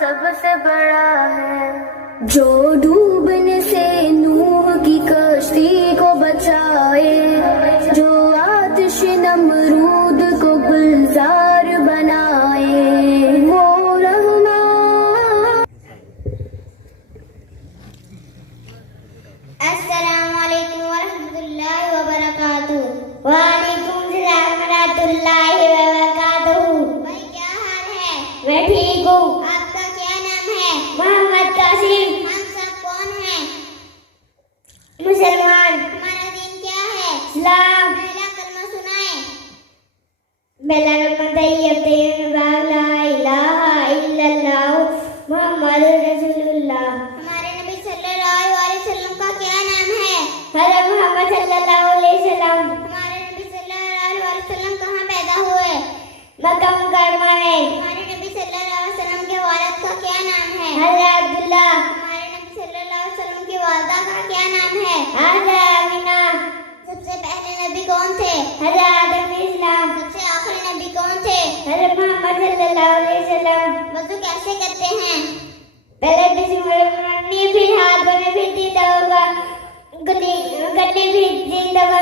सबसे बड़ा है, जो डूबने से नूह की कश्ती को बचाए, जो आतिश नमरूद को गुलजार बनाए, वो रहमान। अस्सलामु अलैकुम वरहमतुल्लाहि वबरकातुहू। वालेकुम सलाम वरहमतुल्लाहि वबरकातुहू। भाई क्या हाल है? मैं ठीक हूँ। आपका क्या नाम है? मोहम्मद कासिम। हम सब कौन हैं? मुसलमान। हमारा दीन क्या है? इस्लाम। पहला कलमा सुनाए। पहला कलमा तैयब ला इलाहा इल्लल्लाह मुहम्मदुर रसूलुल्लाह। हमारे नबी सल्लल्लाहु अलैहि वसल्लम का क्या नाम है? हज़रत मोहम्मद सल्लल्लाहु अलैहि वसल्लम। हमारे नबी सल्लल्लाहु अलैहि वसल्लम कहाँ पैदा हुए? मक्का मुकरमा में। हमारे नबी सल्लल्लाहु अलैहि वसल्लम के वालिद का क्या नाम है? हज़रत अब्दुल्ला। हमारे नबी सल्लल्लाहु अलैहि वसल्लम की वालिदा का क्या नाम है? हज़रत अमीना। सबसे पहले नबी कौन थे? हज़रत आदम अलैहिस्सलाम। सबसे आखिरी नबी कौन थे? हज़रत मोहम्मद सल्लल्लाहु अलैहि वसल्लम। वज़ू कैसे करते हैं? पहले बिस्मिल्लाह, फिर हाथ धोने, फिर 3 दफा गले, फिर 3 दफा